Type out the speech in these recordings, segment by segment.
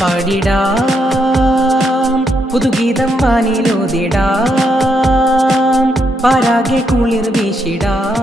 പാടിടാം പുതുഗീതം വാനിലോതിടാം പാരാകെ കുളിർ വീശിടാം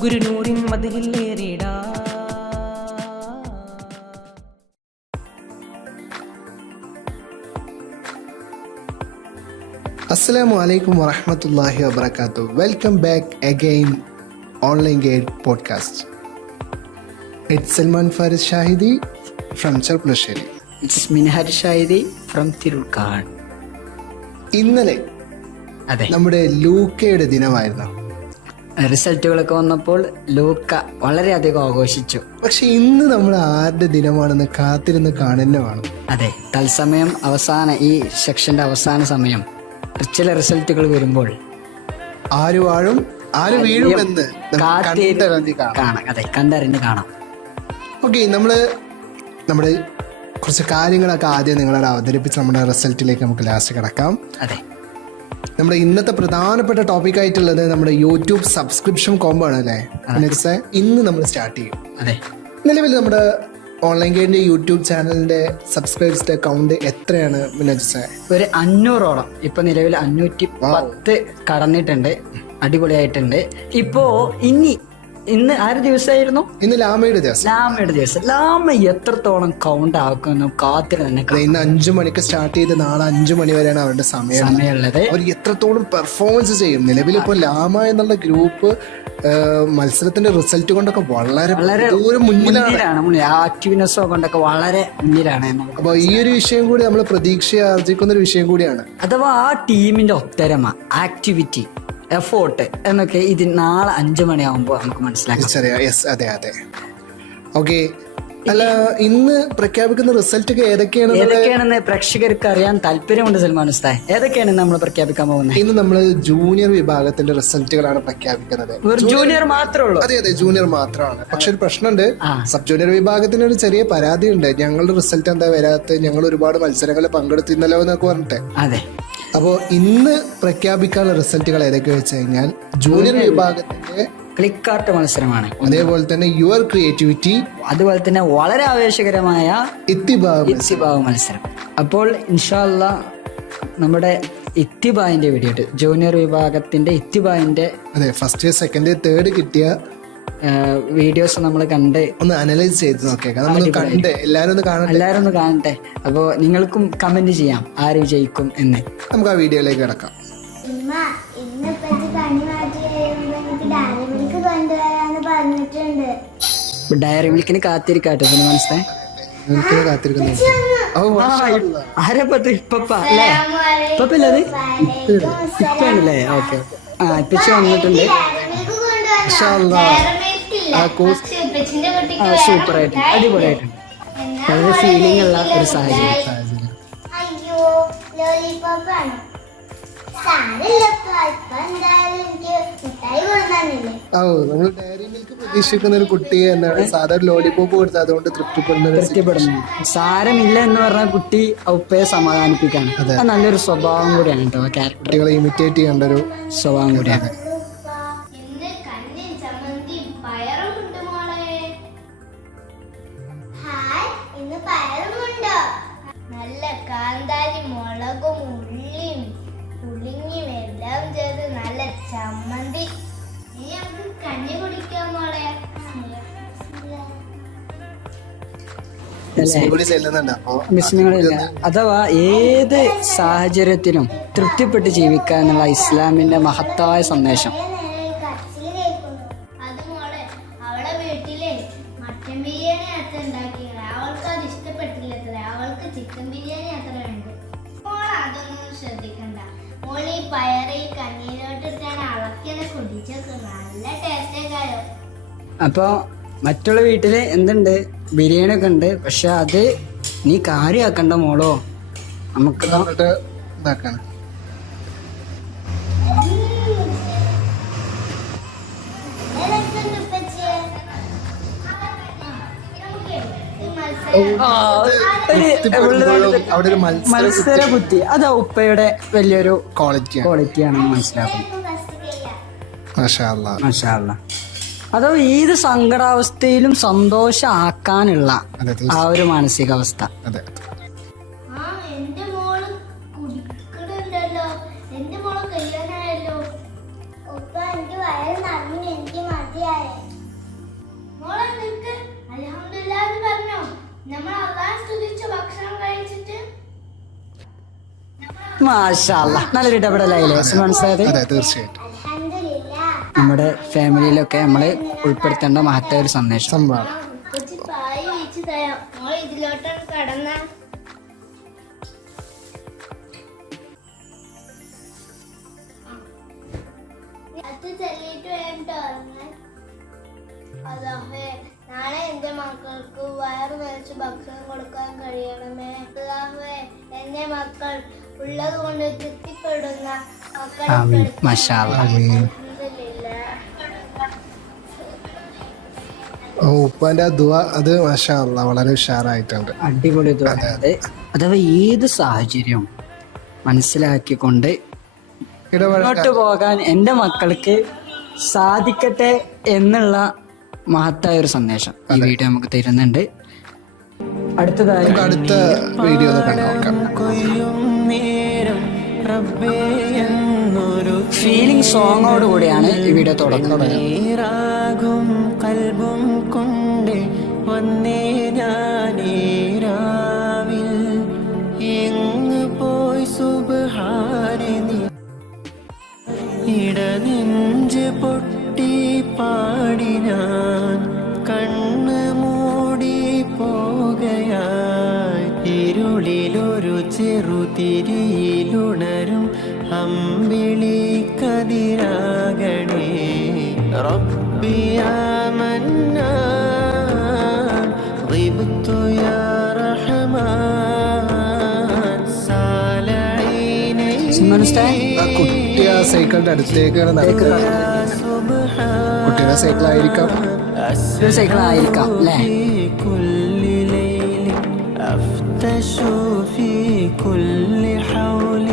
ഗുരുനൂറിൻ മതിലിൽ ഏറിടാം. Assalamu alaikum wa rahmatullahi wa barakatuh. Welcome back again Online Gate podcast. It's Salman Faris Shahidi from Charpulasheri. It's Minhar Shahidi from Tirukad. ഇന്നലെ അതെ, നമ്മുടെ ലൂക്കയുടെ ദിനമായിരുന്നു. റിസൾട്ടുകളൊക്കെ വന്നപ്പോൾ ലൂക്ക വളരെയധികം ആഘോഷിച്ചു. പക്ഷെ ഇന്ന് നമ്മൾ ആരുടെ ദിനമാണെന്ന് കാത്തിരുന്ന് കാണുന്നതാണ്. അതെ, തത്സമയം ഈ സെക്ഷന്റെ അവസാന സമയം ചില റിസൾട്ടുകൾ വരുമ്പോൾ ആര് വാഴും ആര് വീഴുമെന്ന് കണ്ടറിഞ്ഞ് കാണാം. ഓക്കെ, നമ്മുടെ കുറച്ച് കാര്യങ്ങളൊക്കെ ആദ്യം നിങ്ങളോട് അവതരിപ്പിച്ച് നമ്മുടെ റിസൾട്ടിലേക്ക് നമുക്ക് ലാസ്റ്റ് കിടക്കാം. അതെ, നമ്മുടെ ഇന്നത്തെ പ്രധാനപ്പെട്ട ടോപ്പിക് ആയിട്ടുള്ളത് നമ്മുടെ യൂട്യൂബ് സബ്സ്ക്രിപ്ഷൻ കോംബോ ആണ് അല്ലേ? ഇന്ന് നമ്മൾ സ്റ്റാർട്ട് ചെയ്യും. അതെ, നിലവിൽ നമ്മുടെ ഓൺലൈൻ ഗെയിമിന്റെ യൂട്യൂബ് ചാനലിന്റെ സബ്സ്ക്രൈബേഴ്സിന്റെ അക്കൗണ്ട് എത്രയാണ്? ഒരു 500ഓളം ഇപ്പൊ നിലവിൽ 510 കടന്നിട്ടുണ്ട്. അടിപൊളിയായിട്ടുണ്ട്. ഇപ്പോ ഇന്ന് ആര് ദിവസമായിരുന്നു? ഇന്ന് ലാമയുടെ ദിവസം. ലാമ എത്രത്തോളം കൗണ്ട് ആക്കുന്നു കാത്തിരി തന്നെ. ഇന്ന് 5 മണിക്ക് സ്റ്റാർട്ട് ചെയ്ത് നാളെ 5 മണി വരെയാണ് അവരുടെ സമയമുള്ളത്. അവർ എത്രത്തോളം പെർഫോമൻസ് ചെയ്യും. നിലവിൽ ഇപ്പോൾ ലാമ എന്നുള്ള ഗ്രൂപ്പ് മത്സരത്തിന്റെ റിസൾട്ട് കൊണ്ടൊക്കെ വളരെ മുന്നിലാണ്. ആക്ടിവ്നെസ്സോ കൊണ്ടൊക്കെ വളരെ മുന്നിലാണ്. അപ്പൊ ഈ ഒരു വിഷയം കൂടി നമ്മൾ പ്രതീക്ഷ ആർജിക്കുന്ന ഒരു വിഷയം കൂടിയാണ്. അഥവാ ആ ടീമിന്റെ ഒത്തൊരുമ, ആക്ടിവിറ്റി, എഫോർട്ട് എന്നൊക്കെ ഇത് നാളെ 5 മണിയാവുമ്പോൾ നമുക്ക് മനസ്സിലാക്കാം. അതെ. ഓക്കെ, അല്ല, ഇന്ന് പ്രഖ്യാപിക്കുന്ന റിസൾട്ട് ഒക്കെ ഏതൊക്കെയാണെന്ന് പ്രേക്ഷകർക്ക് അറിയാൻ താല്പര്യമുണ്ട്. സൽമാൻ ഉസ്താദ്, ഏതൊക്കെയാണ് നമ്മൾ പ്രഖ്യാപിക്കാൻ പോകുന്നത്? ഇന്ന് നമ്മൾ ജൂനിയർ വിഭാഗത്തിന്റെ റിസൾട്ടുകളാണ് പ്രഖ്യാപിക്കുന്നത്. ജൂനിയർ മാത്രമേ ഉള്ളൂ? അതെ, ജൂനിയർ മാത്രമാണ്. പക്ഷെ ഒരു പ്രശ്നമുണ്ട്. സബ് ജൂനിയർ വിഭാഗത്തിന് ഒരു ചെറിയ പരാതി ഉണ്ട്. ഞങ്ങളുടെ റിസൾട്ട് എന്താ വരാത്ത, ഞങ്ങൾ ഒരുപാട് മത്സരങ്ങളിൽ പങ്കെടുത്തിരുന്നല്ലോ എന്നൊക്കെ പറഞ്ഞിട്ട്. അതെ, അപ്പോൾ ഇന്ന് പ്രഖ്യാപിക്കാനുള്ള റിസൾട്ടുകൾ ഏതൊക്കെ വെച്ച് കഴിഞ്ഞാൽ ജൂനിയർ വിഭാഗത്തിന്റെ ക്ലിക്കാർട്ട് മത്സരമാണ്. അതേപോലെ തന്നെ യുവർ ക്രിയേറ്റിവിറ്റി, അതുപോലെ തന്നെ വളരെ ആവേശകരമായ ഇത്തിബാവ് മത്സരം. അപ്പോൾ ഇൻഷാ അല്ലാ നമ്മുടെ ഇത്തിബായിന്റെ വീഡിയോ, ജൂനിയർ വിഭാഗത്തിന്റെ ഇത്തിബായിന്റെ ഫസ്റ്റ്, സെക്കൻഡ്, തേർഡ് കിട്ടിയ വീഡിയോസ് നമ്മൾ കണ്ട് ഒന്ന് അനലൈസ് ചെയ്ത് നോക്കിയേക്കാം. എല്ലാരും ഒന്ന് കാണട്ടെ. അപ്പോൾ നിങ്ങൾക്കും കമന്റ് ചെയ്യാം ആര് വിജയിക്കും എന്ന്. നമുക്ക് ആ വീഡിയോയിലേക്ക് കിടക്കാം. ഡയറി മിൽക്കിന് കാത്തിരിക്കാട്ടോ. മനസ്സിലായി ആരപ്പല്ലേ? ഇപ്പല്ലേ? ഓക്കെ, ഇപ്പിച്ച് വന്നിട്ടുണ്ട്. സൂപ്പറായിട്ടുണ്ട്, അടിപൊളിയായിട്ടുണ്ട്. വളരെ ഫീലിംഗ് ഉള്ള ഒരു സാഹചര്യം. നമ്മൾ ഡയറി മിൽക്ക് പ്രതീക്ഷിക്കുന്ന ഒരു കുട്ടിയെ എന്താണ് സാധാരണ ലോലിപോപ്പ് കൊടുത്ത് അതുകൊണ്ട് തൃപ്തിപ്പെടുന്നു. സാരമില്ല എന്ന് പറഞ്ഞ കുട്ടി ഉപ്പയെ സമാധാനിപ്പിക്കാണ്. നല്ലൊരു സ്വഭാവം കൂടിയാണ് കേട്ടോ. കുട്ടികളെ ഇമിറ്റേറ്റ് ചെയ്യേണ്ട ഒരു സ്വഭാവം കൂടിയാണ്. നല്ല കാന്താരി മുളകും ഉള്ളിയും പുളിങ്ങിയും എല്ലാം ചേർത്ത് നല്ല ചമ്മന്തി. നീ നമുക്ക് കഞ്ഞി കുടിക്കാൻ മോളെ. അഥവാ ഏത് സാഹചര്യത്തിനും തൃപ്തിപ്പെട്ട് ജീവിക്കുക എന്നുള്ള ഇസ്ലാമിന്റെ മഹത്തായ സന്ദേശം. അവളെ വീട്ടിലെ മട്ടൻ ബിരിയാണി അത്ര ഉണ്ടാക്കിയത് അവൾക്ക് അത് ഇഷ്ടപ്പെട്ടില്ല. അവൾക്ക് ചിക്കൻ ബിരിയാണി അത്ര ഉണ്ട്. അതൊന്നും ശ്രദ്ധിക്കണ്ട. മോളി പയറ് ഈ കഞ്ഞിയിലോട്ടിട്ടാണ് അളക്കിനെ കുടിച്ചൊക്കെ നല്ല ടേസ്റ്റേക്കാരോ. അപ്പൊ മറ്റുള്ള വീട്ടില് എന്തുണ്ട്, ബിരിയാണി ഒക്കെ ഉണ്ട്. പക്ഷെ അത് നീ കാര്യമാക്കണ്ട മോളോ. നമുക്ക് മത്സര ബുദ്ധി അത് ഉപ്പയുടെ വലിയൊരു ക്വാളിറ്റിയാണെന്ന് മനസ്സിലാക്കുന്നു. അതോ ഏത് സങ്കടാവസ്ഥയിലും സന്തോഷമാക്കാനുള്ള അതെ ആ ഒരു മാനസികാവസ്ഥ. അതെ ആ എന്റെ മോള് കുടിക്കണുണ്ടല്ലോ, എന്റെ മോള് കല്യാണമായല്ലോ. ഉപ്പ എനിക്ക് വയറ് നിറഞ്ഞു, എനിക്ക് മതിയായേ. മോളെ നിനക്ക് അൽഹംദുലില്ലാഹ് എന്ന് പറഞ്ഞോ. നമ്മൾ അള്ളാഹ് സ്തുതിച്ച ഭക്ഷണം കഴിച്ചിട്ട് മാഷാ അല്ലാ, നല്ലൊരു ഇടപെടലായില്ലേ മനസ്സിലായത്. അതെ തീർച്ചയായിട്ടും നമ്മുടെ ഫാമിലിയിലൊക്കെ നമ്മൾ ഉൾപ്പെടുത്തേണ്ട മഹത്തായ ഒരു സന്ദേശം. സംഭവമാണ്. കൊച്ചു പായി വെച്ച് തരാം. മോളെ ഇതിലോട്ടാണ് കടന്ന. അത് ചെല്ലിട്ട് വേണ്ടോ ഇറങ്ങാൻ? അല്ലാഹേ, നാളെ എന്റെ മക്കൾക്ക് വയറ് നിറച്ച് ഭക്ഷണം കൊടുക്കാൻ കഴിയണമേ. അല്ലാഹേ, എന്റെ മക്കൾ ഉള്ളത് കൊണ്ട് തൃപ്തിപ്പെടുന്ന ആമീൻ. മാഷാ അല്ലാ. ഉപ്പാന്റെ ആ ദുആ അത് മാഷാ അല്ലാ വളരെ ഉഷാറായിട്ടുണ്ട്. അടിപൊളി തോന്നുന്നത്. അഥവാ ഏത് സാഹചര്യവും മനസ്സിലാക്കിക്കൊണ്ട് മുന്നോട്ട് പോകാൻ എൻ്റെ മക്കൾക്ക് സാധിക്കട്ടെ എന്നുള്ള മഹത്തായ ഒരു സന്ദേശം ഈ വീഡിയോ നമുക്ക് തരുന്നുണ്ട്. അടുത്തതായി നമുക്ക് അടുത്ത വീഡിയോ ഒന്ന് കണ്ടു നോക്കാം. ഫീലിംഗ് സോങ്ങോട് കൂടിയാണ് ഈ വീഡിയോ തുടങ്ങുന്നത്. കൽബും കൊണ്ട് വന്നേ ഞാനീരാവിൽ എങ്ങ് പോയി സുബ്ഹാനെ നീ ഇടനെഞ്ച് പൊട്ടി പാടി ഞാൻ കണ്ണ് മൂടി പോകയായി ഇരുളിലൊരു ചെറുതിരിയിലുണരും അമ്പിളി കതിരാകണേ റബ്ബിയ മന്നാൻ ളിബ്തു യാ റഹ്മാൻ സാലഈനൈ ആ കുട്ടി ആ സൈക്കിളിന്റെ അടുത്തേക്കാണ് നടക്കുന്നത്. കുട്ടിയുടെ സൈക്കിൾ ആയിരിക്കാം. ഒരു സൈക്കിൾ ആയിരിക്കാം അല്ലേ? كل ليل أفتش في كل حول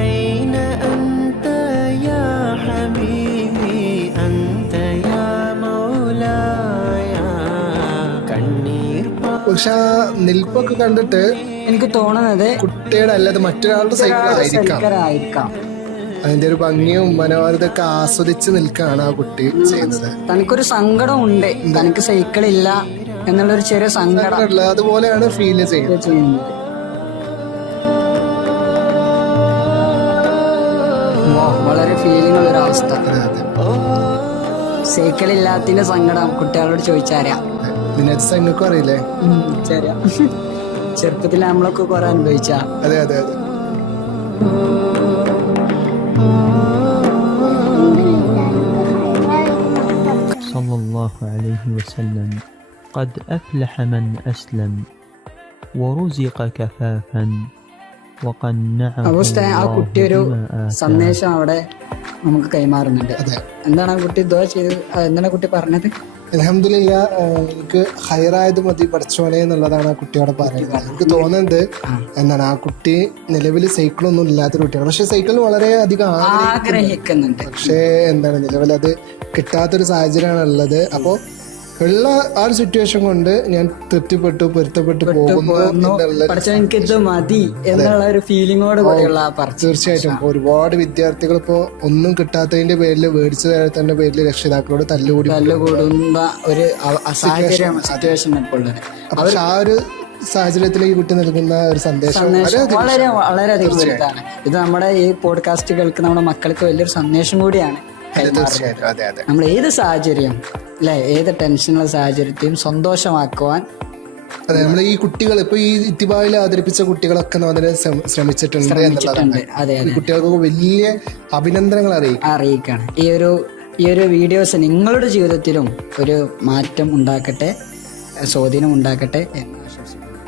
أين أنت يا حبيبي أنت يا مولاي كنير പക്ഷെ ആ നിൽപ്പൊക്കെ കണ്ടിട്ട് എനിക്ക് തോന്നുന്നത് കുട്ടിയുടെ അല്ലാതെ മറ്റൊരാളുടെ സൈക്കിൾ ആയിരിക്കാം. ആയിരിക്കാം. അതിന്റെ ഒരു ഭംഗിയും മനോഹാരിതൊക്കെ ആസ്വദിച്ച് നിൽക്കുകയാണ് ആ കുട്ടി ചെയ്യുന്നത്. തനിക്കൊരു സങ്കടം ഉണ്ട്, തനിക്ക് സൈക്കിൾ ഇല്ല എന്നുള്ളൊരു ചെറിയ സങ്കടം അതുപോലെയാണ് ഫീൽ ചെയ്യുന്നത്. ചെയ്യുന്നത്. വളരെ ഫീലിംഗ് ഉള്ള ഒരു അവസ്ഥ. അതെ അതെ സൈക്കിൾ ഇല്ലാത്തതിന്റെ സങ്കടം കുട്ടികളോട് ചോദിച്ചറിയാം. നിനക്ക് നിങ്ങൾക്കും അറിയില്ലേ? ചോദിച്ചറിയാം. ചെറുപ്പത്തിൽ നമ്മളൊക്കെ കുറെ അനുഭവിച്ച. അതെ അതെ അതെ صلى الله عليه وسلم قد أفلح من أسلم ورزق كفافا وقنعه അവസ്ഥ ആ കുട്ടി ഒരു الله بما آتاه. സന്ദേശം അവിടെ നമുക്ക് കൈമാറുന്നുണ്ട്. അതെ. എന്താണ് ആ കുട്ടി ദുആ ചെയ്തത്? എന്താണ് കുട്ടി പറഞ്ഞത്? അൽഹംദുലില്ലാ, എനിക്ക് ഹൈറായത് മതി പഠിച്ചോനെ എന്നുള്ളതാണ് ആ കുട്ടിയോട് പറയുന്നത്. എനിക്ക് തോന്നുന്നത് എന്താണ്, ആ കുട്ടി നിലവിൽ സൈക്കിളൊന്നും ഇല്ലാത്തൊരു കുട്ടിയാണ്. പക്ഷെ സൈക്കിൾ വളരെ അധികം ആഗ്രഹിക്കുന്നുണ്ട്. പക്ഷേ എന്താണ് നിലവിൽ അത് കിട്ടാത്തൊരു സാഹചര്യമാണ് ഉള്ളത്. അപ്പോൾ ഉള്ള ആ ഒരു സിറ്റുവേഷൻ കൊണ്ട് ഞാൻ തൃപ്തിപ്പെട്ടു പൊരുത്തപ്പെട്ടു പോകുന്നു എന്നുള്ള പഠിച്ച എനിക്ക് ഇത് മതി എന്നുള്ള ഒരു ഫീലിങ്ങോട് കൂടിയുള്ള ആ പർച്ചേസ്. തീർച്ചയായിട്ടും ഇപ്പൊ ഒരുപാട് വിദ്യാർത്ഥികൾ ഇപ്പോ ഒന്നും കിട്ടാത്തതിന്റെ പേരിൽ മേടിച്ചു തരത്തിന്റെ പേരിൽ രക്ഷിതാക്കളോട് തല്ലുകൂടുന്ന ഒരു സിറ്റുവേഷൻ ഇപ്പോൾ ഉള്ളത്. പക്ഷെ ആ ഒരു സാഹചര്യത്തിൽ ഈ കുട്ടി നൽകുന്ന ഒരു സന്ദേശം വളരെയധികം വലുതാണ്. ഇത് നമ്മുടെ ഈ പോഡ്കാസ്റ്റ് കേൾക്കുന്ന നമ്മുടെ മക്കൾക്ക് വലിയൊരു സന്ദേശം കൂടിയാണ്. തീർച്ചയായിട്ടും അതെ അതെ നമ്മൾ ഏത് സാഹചര്യം അല്ലെ, ഏത് ടെൻഷനുള്ള സാഹചര്യത്തെയും സന്തോഷമാക്കുവാൻ അതെ നമ്മൾ ഈ കുട്ടികൾ ഇപ്പൊ ഈ ഇത്തിബായിൽ അവതരിപ്പിച്ച കുട്ടികളൊക്കെ അതിനെ ശ്രമിച്ചിട്ടുണ്ട് എന്നുള്ളതാണ്. അതെ ഈ കുട്ടികൾക്ക് വലിയ അഭിനന്ദനങ്ങൾ അറിയിക്കാണ്. ഈ ഒരു വീഡിയോസ് നിങ്ങളുടെ ജീവിതത്തിലും ഒരു മാറ്റം ഉണ്ടാക്കട്ടെ, സ്വാധീനം ഉണ്ടാക്കട്ടെ എന്ന് ആശംസിക്കുന്നു.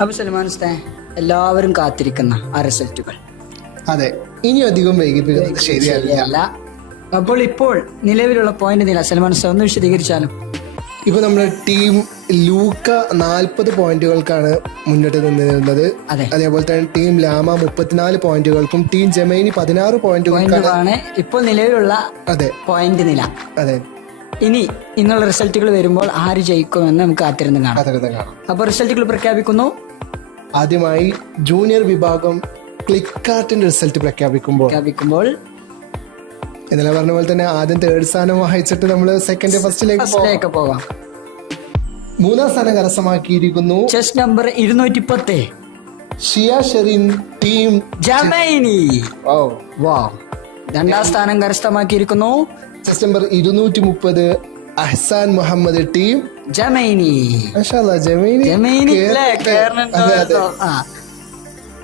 അപ്പൊ സൽമാൻ ഉസ്താദ്, എല്ലാവരും കാത്തിരിക്കുന്ന ആ റിസൾട്ടുകൾ അതെ ഇനി അധികം വൈകിപ്പിക്കുന്നത് ശരിയല്ല. അപ്പോൾ നിലവിലുള്ള പോയിന്റ് നില സൽമാൻ ഉസ്താദ് ഒന്ന് വിശദീകരിച്ചാലും. ഇപ്പൊ നമ്മുടെ ടീം ലൂക്ക 40 പോയിന്റുകൾക്കാണ് മുന്നിട്ട് നിന്നിരുന്നത്. അതേപോലെ തന്നെ ടീം ലാമ 34 പോയിന്റുകൾക്കും ടീം ജമൈനി 16 പോയിന്റുകൾക്കാണ് ഇപ്പോൾ നിലവിലുള്ള അതെ പോയിന്റ് നില. അതെ ഇനി ഇന്നുള്ള റിസൾട്ടുകൾ വരുമ്പോൾ ആര് ജയിക്കുമെന്ന് നമുക്ക് കാത്തിരുന്ന് കാണാം. അപ്പൊ റിസൾട്ടുകൾ പ്രഖ്യാപിക്കുന്നു. ആദ്യമായി ജൂനിയർ വിഭാഗം ക്ലിക്കാർട്ടിന്റെ റിസൾട്ട് പ്രഖ്യാപിക്കുമ്പോൾ ഇന്നലെ പറഞ്ഞ പോലെ തന്നെ ആദ്യം തേർഡ് സ്ഥാനം വഹിച്ചിട്ട് നമ്മൾ സെക്കൻഡ് ഫസ്റ്റിലേക്ക് പോകാം. 3-ാം സ്ഥാനം കരസ്ഥമാക്കിയിരിക്കുന്നു ചെസ് നമ്പർ 210 ഷിയ ഷെറിൻ ടീം ജമൈനി. 2-ാം സ്ഥാനം കരസ്ഥമാക്കിയിരിക്കുന്നു ചെസ് നമ്പർ 230 അഹ്സാൻ മുഹമ്മദ് ടീം ജമൈനി. ജമൈനി.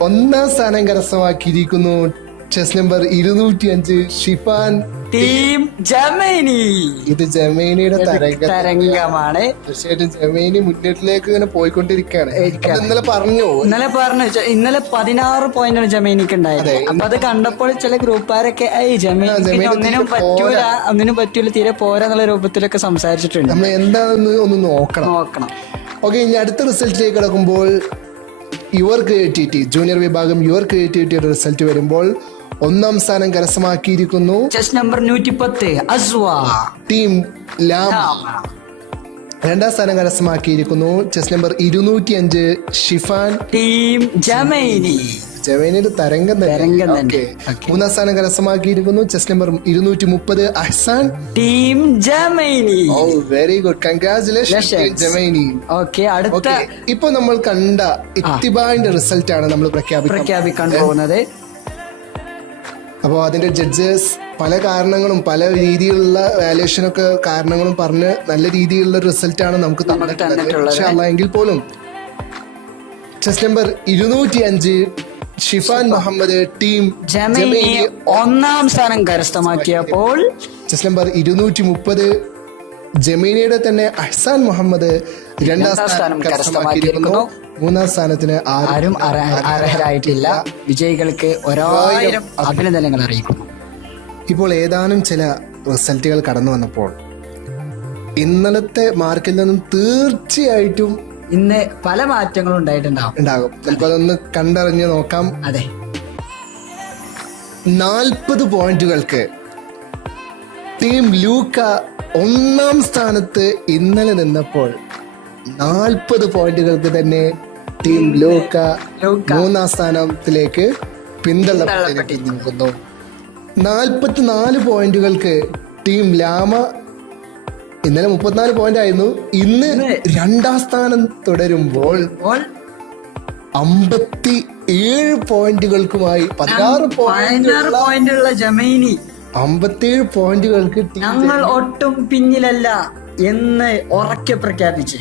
1-ാം സ്ഥാനം കരസ്ഥമാക്കിയിരിക്കുന്നു ചെസ് നമ്പർ 205 ഷിഫാൻ ടീം ജമൈനി. ഇത് ജമൈനിയുടെ തരംഗമാണ്. തീർച്ചയായിട്ടും ജമൈനി മുന്നിട്ടിലേക്ക് ഇങ്ങനെ പോയിക്കൊണ്ടിരിക്കുകയാണ്. ഇന്നലെ പറഞ്ഞു 16 പോയിന്റാണ് ജമൈനിക്ക് ഉണ്ടായത്. അപ്പൊ അത് കണ്ടപ്പോൾ ചില ഗ്രൂപ്പുകാരൊക്കെ ജമൈനിക്ക് ഒന്നിനും പറ്റൂല തീരെ പോരാന്നുള്ള രൂപത്തിലൊക്കെ സംസാരിച്ചിട്ടുണ്ട്. നമ്മൾ എന്താണെന്ന് ഒന്ന് നോക്കണം. ഓക്കെ, ഇനി അടുത്ത റിസൾട്ടിലേക്ക് കിടക്കുമ്പോൾ യുവർ ക്രിയേറ്റിവിറ്റി ജൂനിയർ വിഭാഗം യുവർ ക്രിയേറ്റിവിറ്റിയുടെ റിസൾട്ട് വരുമ്പോൾ 1-ാം സ്ഥാനം കരസ്ഥമാക്കിയിരിക്കുന്നു ചെസ് നമ്പർ 110 അസ്വ ടീം ലാമ. 2-ാം സ്ഥാനം കരസ്ഥമാക്കിയിരിക്കുന്നു chess number 205 Shifan team Gemini. ജമൈനിയുടെ തരംഗം തന്നെ. 3-ാം സ്ഥാനം കരസ്ഥമാക്കിയിരിക്കുന്നു chess number 230 Ahsan team Gemini. Very good, congratulation Gemini. അടുത്ത ഇപ്പൊ നമ്മൾ കണ്ട ഇത്തിബാന്റെ റിസൾട്ട് ആണ് നമ്മൾ പ്രഖ്യാപിക്കാൻ പോകുന്നത്. അപ്പോൾ അതിന്റെ ജഡ്ജസ് പല കാരണങ്ങളും പല രീതിയിലുള്ള വാല്യുവേഷനൊക്കെ കാരണങ്ങളും പറഞ്ഞ് നല്ല രീതിയിലുള്ള റിസൾട്ടാണ് നമുക്ക് തന്നിട്ടുള്ളത്. എങ്കിൽ പോലും chess number 205 Shifan Muhammad team Gemini 1-ാം സ്ഥാനം കരസ്ഥമാക്കിയപ്പോൾ ചെസ് നമ്പർ 230 ജമൈനിയുടെ തന്നെ അഹ്സാൻ മുഹമ്മദ് 2-ാം സ്ഥാനം കരസ്ഥമാക്കിയിരിക്കുന്നു. 3-ാം സ്ഥാനത്തിന് ആരും അർഹരായിട്ടില്ല. വിജയികൾക്ക് 1000 അഭിനന്ദനങ്ങൾ അറിയിക്കുന്നു. ഇപ്പോൾ ഏതാനും ചില റിസൾട്ടുകൾ കടന്നു വന്നപ്പോൾ ഇന്നലത്തെ മാർക്കിൽ നിന്നും തീർച്ചയായിട്ടും ഇന്ന് പല മാറ്റങ്ങളും ഉണ്ടാകും. നമുക്കതൊന്ന് കണ്ടറിഞ്ഞ് നോക്കാം. അതെ, 40 പോയിന്റുകൾക്ക് ടീം ലൂക്ക 1-ാം സ്ഥാനത്ത് ഇന്നലെ നിന്നപ്പോൾ 40 പോയിന്റുകൾക്ക് തന്നെ ടീം ലൂക്ക 3-ാം സ്ഥാനത്തിലേക്ക് പിന്തള്ളപ്പെട്ടിരിക്കുന്നു. 44 പോയിന്റുകൾക്ക് ടീം ലാമ ഇന്നലെ 34 പോയിന്റ് ആയിരുന്നു, ഇന്ന് 2-ാം സ്ഥാനം തുടരുമ്പോൾ 57 പോയിന്റുകൾക്കുമായി 16 പോയിന്റുള്ള ജമൈനി 57 പോയിന്റുകൾക്ക് ഞങ്ങൾ ഒട്ടും പിന്നിലല്ല എന്ന് ഉറക്കെ പ്രഖ്യാപിച്ച്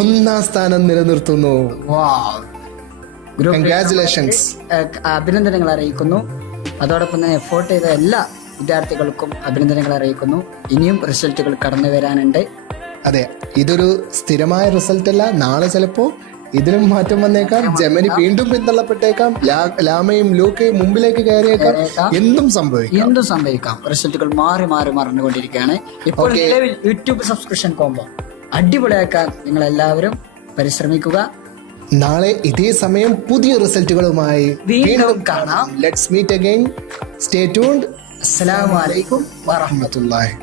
1-ാം സ്ഥാനം നിലനിർത്തുന്നു. കൺഗ്രാറ്റുലേഷൻസ്, അഭിനന്ദനങ്ങൾ അറിയിക്കുന്നു. അതോടൊപ്പം തന്നെ എഫോർട്ട് ചെയ്ത എല്ലാ വിദ്യാർത്ഥികൾക്കും അഭിനന്ദനങ്ങൾ അറിയിക്കുന്നു. ഇനിയും റിസൾട്ടുകൾ കടന്നു വരാനുണ്ട്. അതെ, ഇതൊരു സ്ഥിരമായ റിസൾട്ട് അല്ല. നാളെ ചിലപ്പോ ഇതിനും മാറ്റം വന്നേക്കാം. ജമനി വീണ്ടും പിന്തള്ളപ്പെട്ടേക്കാം. ലാമയും ലൂക്കയും മുമ്പിലേക്ക് കയറിയേക്കാം. എന്തും സംഭവിക്കാം. റിസൾട്ടുകൾ മാറി മറിഞ്ഞുകൊണ്ടിരിക്കുകയാണ്. ഇപ്പോൾ നിലവിൽ യൂട്യൂബ് സബ്സ്ക്രിപ്ഷൻ കോംബോ അടിപൊളിയാക്കാൻ നിങ്ങൾ എല്ലാവരും പരിശ്രമിക്കുക. നാളെ ഇതേ സമയം പുതിയ റിസൾട്ടുകളുമായി വീണ്ടും കാണാം. Let's meet again. Stay tuned. അസ്സലാമു അലൈക്കും വറഹ്മത്തുള്ളാഹി.